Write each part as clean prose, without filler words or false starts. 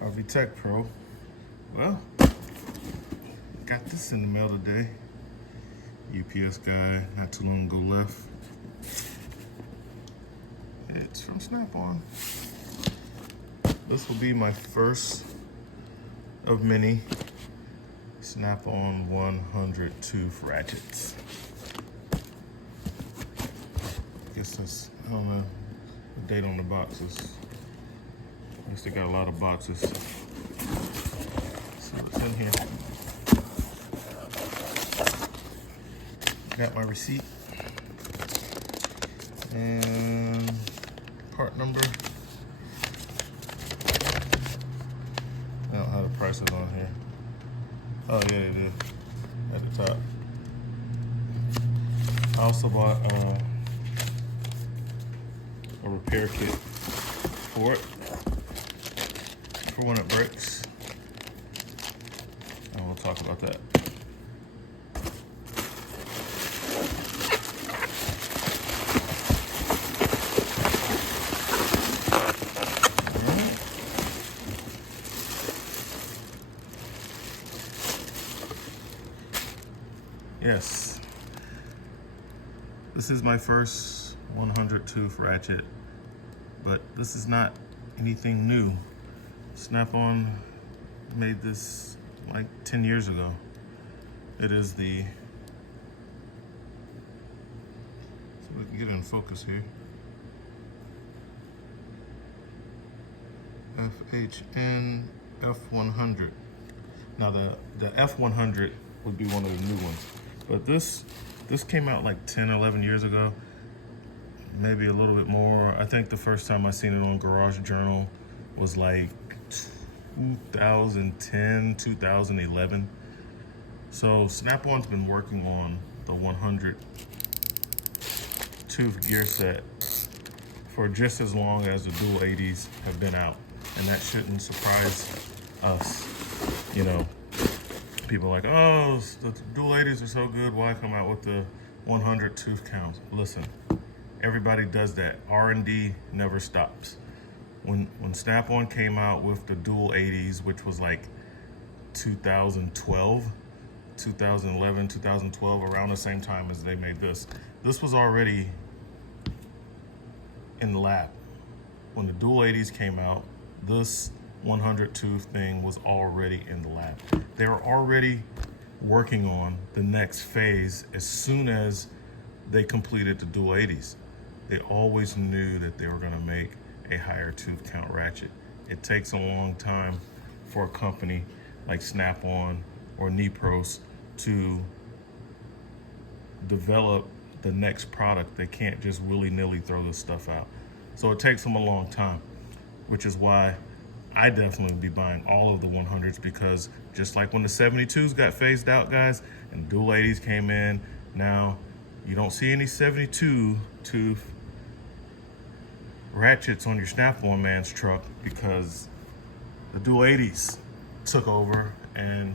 RATCHET Pro. Well, got this in the mail today. UPS guy not too long ago left. It's from Snap-on. This will be my first of many Snap-on 100 tooth ratchets. I guess that's, I don't know the date on the boxes. I guess they got a lot of boxes. Let's see what's in here. Got my receipt and part number. I don't have the prices on here. Oh yeah, it is at the top. I also bought a repair kit for it, for when it breaks. And we'll talk about that. Yes, this is my first 100 tooth ratchet, but this is not anything new. Snap-on made this like 10 years ago. It is the, so we can get in focus here, FHN F100. Now the F100 would be one of the new ones. But this came out like 10, 11 years ago, maybe a little bit more. I think the first time I seen it on Garage Journal was like 2010, 2011. So Snap-on's been working on the 100 tooth gear set for just as long as the dual 80s have been out. And that shouldn't surprise us, you know. People are like, oh, the dual 80s are so good, why come out with the 100 tooth counts? Listen, everybody does that. R&D never stops. When Snap-on came out with the dual 80s, which was like 2012, 2011, 2012, around the same time as they made this was already in the lab. When the dual 80s came out, this 100 tooth thing was already in the lab. They were already working on the next phase as soon as they completed the dual 80s. They always knew that they were gonna make a higher tooth count ratchet. It takes a long time for a company like Snap-on or Nipros to develop the next product. They can't just willy-nilly throw this stuff out. So it takes them a long time, which is why I definitely be buying all of the 100s, because just like when the 72s got phased out, guys, and dual 80s came in, now you don't see any 72 tooth ratchets on your Snap-on man's truck because the dual 80s took over, and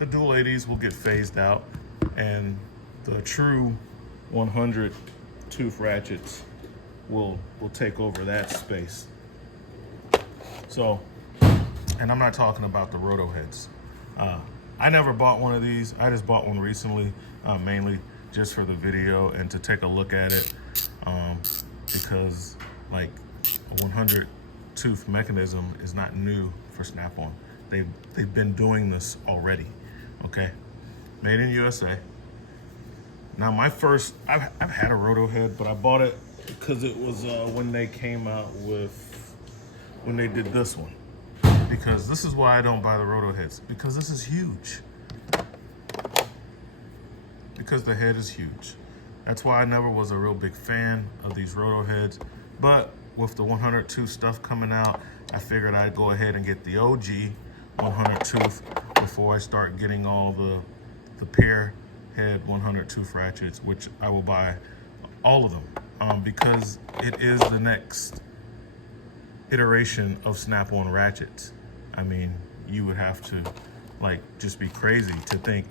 the dual 80s will get phased out, and the true 100 tooth ratchets will take over that space. So, and I'm not talking about the roto heads. I never bought one of these. I just bought one recently, mainly just for the video and to take a look at it, because like a 100 tooth mechanism is not new for Snap-on. They've been doing this already, okay? Made in USA. Now my first, I've had a roto head, but I bought it because it was when they came out with, when they did this one. Because this is why I don't buy the roto heads, because this is huge. Because the head is huge. That's why I never was a real big fan of these roto heads. But with the 100 tooth stuff coming out, I figured I'd go ahead and get the OG 100 tooth before I start getting all the pair head 100 tooth ratchets, which I will buy all of them, because it is the next iteration of Snap-on ratchets. I mean, you would have to like just be crazy to think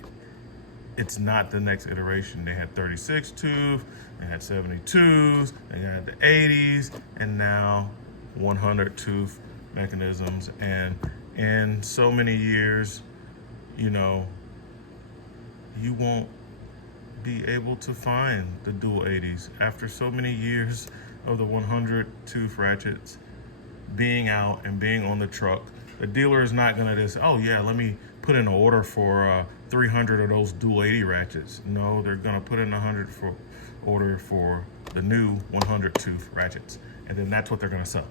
it's not the next iteration. They had 36 tooth, they had 72s, they had the 80s, and now 100 tooth mechanisms, and in so many years, you know, you won't be able to find the dual 80s after so many years of the 100 tooth ratchets being out and being on the truck. The dealer is not gonna just, oh yeah, let me put in an order for 300 of those dual 80 ratchets. No, they're gonna put in 100 for order for the new 100 tooth ratchets, and then that's what they're gonna sell.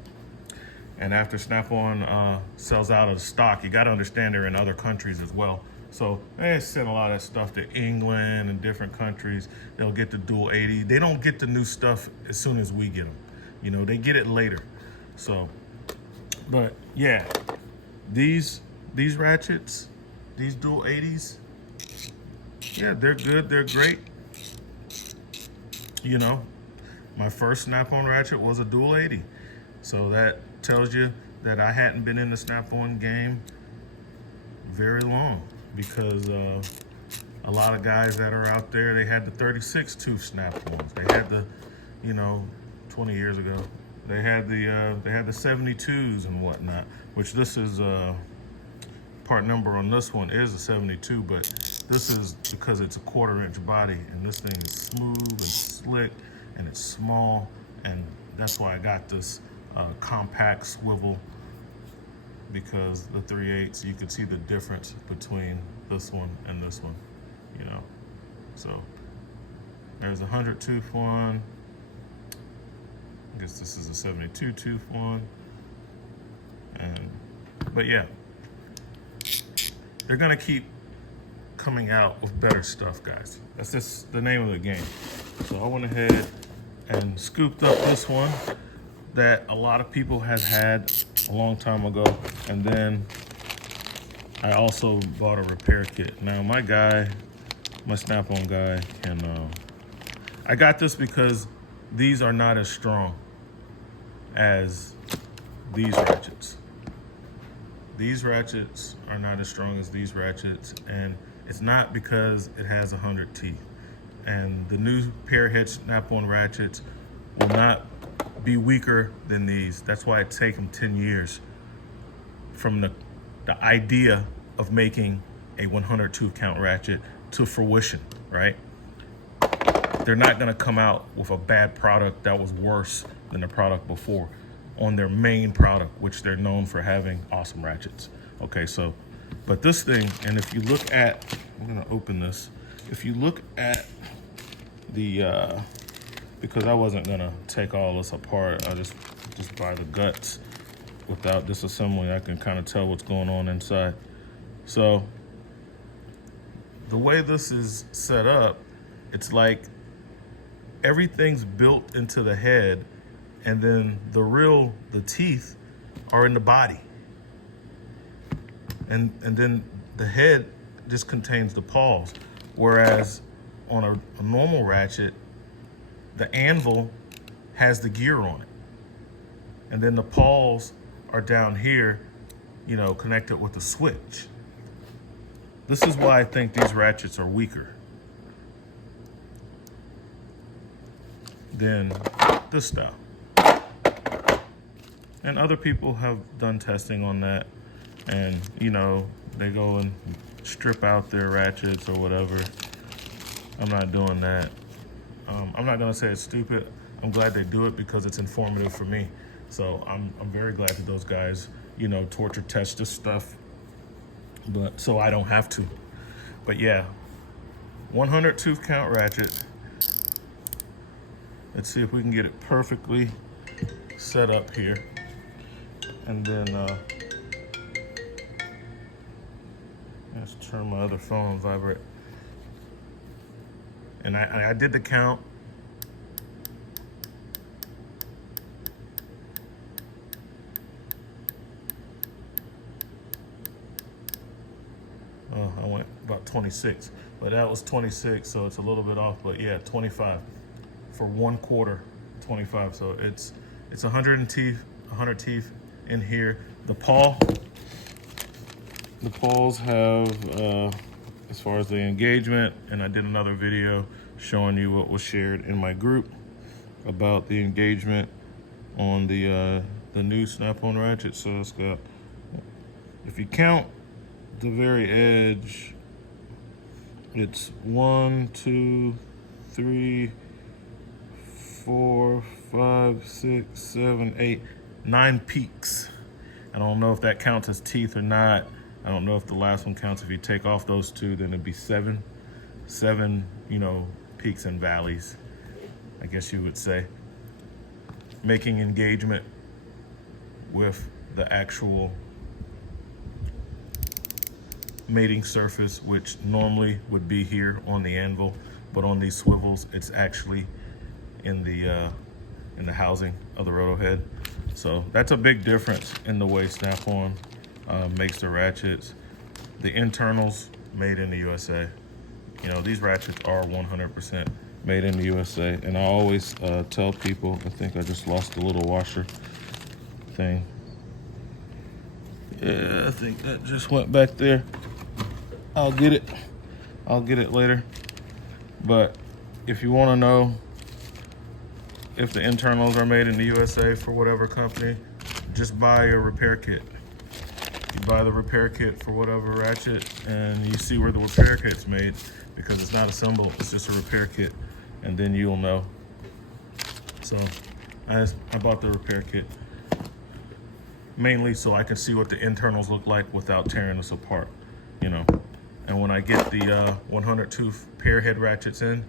And after Snap-on sells out of stock, you got to understand they're in other countries as well. So they send a lot of stuff to England and different countries. They'll get the dual 80. They don't get the new stuff as soon as we get them. You know, they get it later. So, but yeah, these ratchets, these dual 80s, yeah, they're good. They're great. You know, my first Snap-on ratchet was a dual 80. So that tells you that I hadn't been in the Snap-on game very long, because a lot of guys that are out there, they had the 36 tooth Snap-ons. They had the, you know, 20 years ago, they had the 72s and whatnot, which this is part number on this one is a 72, but this is because it's a 1/4 inch body, and this thing is smooth and slick and it's small, and that's why I got this compact swivel, because the 3/8, you can see the difference between this one and this one, you know. So there's a 100 tooth one. I guess this is a 72 tooth one. But yeah, they're gonna keep coming out with better stuff, guys. That's just the name of the game. So I went ahead and scooped up this one that a lot of people have had a long time ago, and then I also bought a repair kit. Now my Snap-on guy I got this because these are not as strong as these ratchets. These ratchets are not as strong as these ratchets, and it's not because it has 100 teeth. And the new pair head Snap-on ratchets will not be weaker than these. That's why it takes them 10 years from the idea of making a 100 tooth count ratchet to fruition, right? They're not gonna come out with a bad product that was worse than the product before on their main product, which they're known for having awesome ratchets. Okay, so, but this thing, and if you look at, I'm gonna open this. If you look at the, because I wasn't gonna take all this apart, I just buy the guts. Without disassembling, I can kind of tell what's going on inside. So the way this is set up, it's like everything's built into the head, and then the teeth are in the body. And then the head just contains the paws. Whereas on a normal ratchet, the anvil has the gear on it. And then the paws are down here, you know, connected with the switch. This is why I think these ratchets are weaker than this style. And other people have done testing on that, and you know, they go and strip out their ratchets or whatever. I'm not doing that. I'm not gonna say it's stupid. I'm glad they do it because it's informative for me. So I'm very glad that those guys, you know, torture test this stuff, but so I don't have to. But yeah, 100 tooth count ratchet. Let's see if we can get it perfectly set up here. And then let's turn my other phone vibrate. And I did the count. Oh, I went about 26, but that was 26, so it's a little bit off. But yeah, 25 for 1/4, 25. So it's 100 teeth in here. The paws have, as far as the engagement, and I did another video showing you what was shared in my group about the engagement on the the new snap-on ratchet. So it's got, if you count the very edge, it's 1, 2, 3, 4, 5, 6, 7, 8, 9 peaks. I don't know if that counts as teeth or not. I don't know if the last one counts. If you take off those two, then it'd be seven, you know, peaks and valleys, I guess you would say. Making engagement with the actual mating surface, which normally would be here on the anvil, but on these swivels, it's actually in the housing of the roto head. So that's a big difference in the way Snap-on makes the ratchets. The internals made in the USA. You know, these ratchets are 100% made in the USA. And I always tell people, I think I just lost the little washer thing. Yeah, I think that just went back there. I'll get it later. But if you want to know if the internals are made in the USA for whatever company, just buy a repair kit. You buy the repair kit for whatever ratchet and you see where the repair kit's made, because it's not assembled, it's just a repair kit, and then you'll know. So I bought the repair kit mainly so I can see what the internals look like without tearing this apart, you know. And when I get the 100 tooth pair head ratchets in,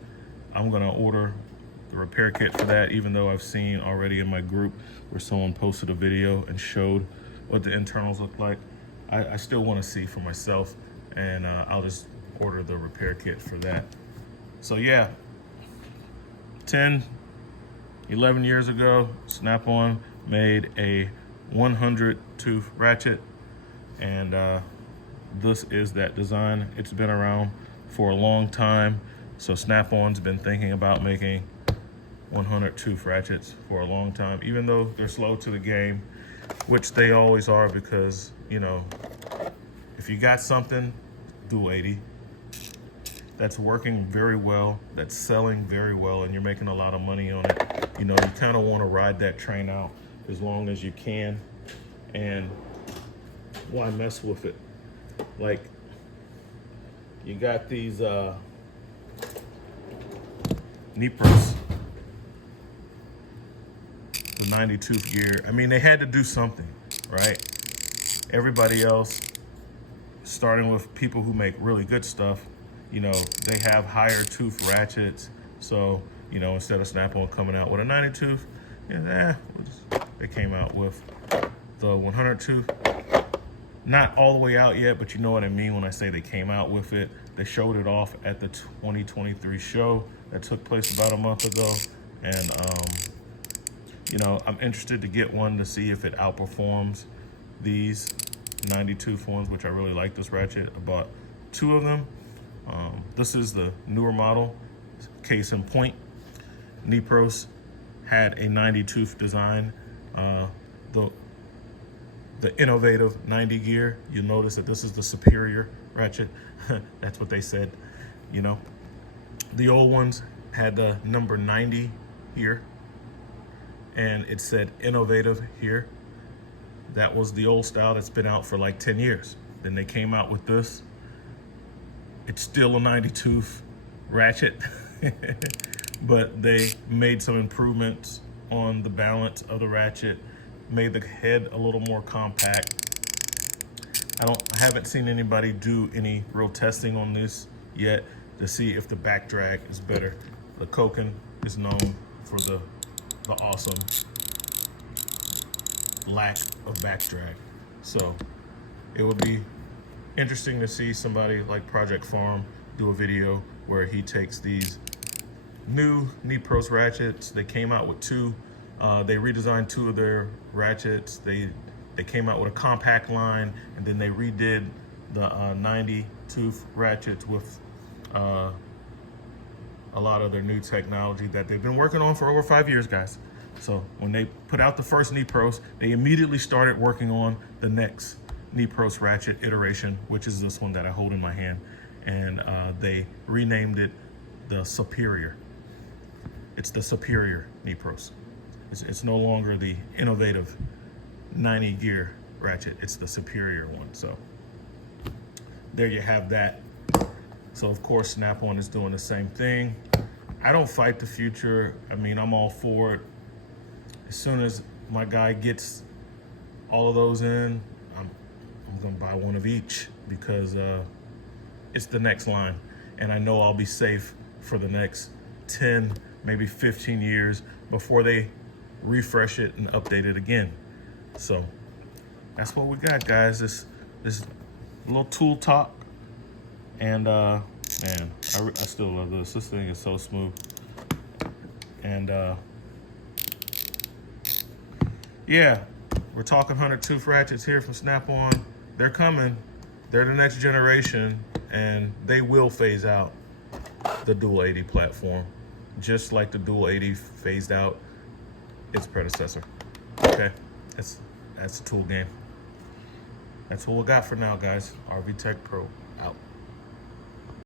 I'm gonna order the repair kit for that, even though I've seen already in my group where someone posted a video and showed what the internals look like. I still want to see for myself, and I'll just order the repair kit for that. So yeah, 10, 11 years ago, Snap-on made a 100 tooth ratchet, and this is that design. It's been around for a long time, so Snap-on's been thinking about making 100 tooth ratchets for a long time, even though they're slow to the game, which they always are, because, you know, if you got something, do 80. That's working very well, that's selling very well, and you're making a lot of money on it. You know, you kind of want to ride that train out as long as you can, and why mess with it? Like, you got these Nipros, the 90 tooth gear. I mean, they had to do something, right? Everybody else, starting with people who make really good stuff, you know, they have higher tooth ratchets. So, you know, instead of Snap-on coming out with a 90 tooth, they came out with the 100 tooth. Not all the way out yet, but you know what I mean when I say they came out with it. They showed it off at the 2023 show that took place about a month ago. And, you know, I'm interested to get one to see if it outperforms these 90 tooth ones, which I really like this ratchet. I bought 2 of them. This is the newer model. Case in point, Nipros had a 90 tooth design. The innovative 90 gear, you'll notice that this is the superior ratchet. That's what they said, you know. The old ones had the number 90 here, and it said innovative here. That was the old style that's been out for like 10 years. Then they came out with this. It's still a 90 tooth ratchet, but they made some improvements on the balance of the ratchet, made the head a little more compact. I haven't seen anybody do any real testing on this yet to see if the back drag is better. The Koken is known for the awesome lack of back drag. So it would be interesting to see somebody like Project Farm do a video where he takes these new Nipros ratchets. They came out with 2. They redesigned 2 of their ratchets. They came out with a compact line, and then they redid the 90 tooth ratchets with a lot of their new technology that they've been working on for over 5 years, guys. So when they put out the first Nipros, they immediately started working on the next Nipros ratchet iteration, which is this one that I hold in my hand, and they renamed it the Superior. It's the Superior Nipros. It's no longer the innovative 90 gear ratchet. It's the superior one. So there you have that. So of course, Snap-on is doing the same thing. I don't fight the future. I mean, I'm all for it. As soon as my guy gets all of those in, I'm gonna buy one of each, because it's the next line. And I know I'll be safe for the next 10, maybe 15 years before they refresh it and update it again. So that's what we got, guys. This little tool talk. And man, I still love this. This thing is so smooth. And yeah, we're talking 100 tooth ratchets here from Snap-on. They're coming. They're the next generation, and they will phase out the Dual 80 platform, just like the Dual 80 phased out its predecessor. Okay, that's the tool game. That's what we got for now, guys. RV Tech Pro out.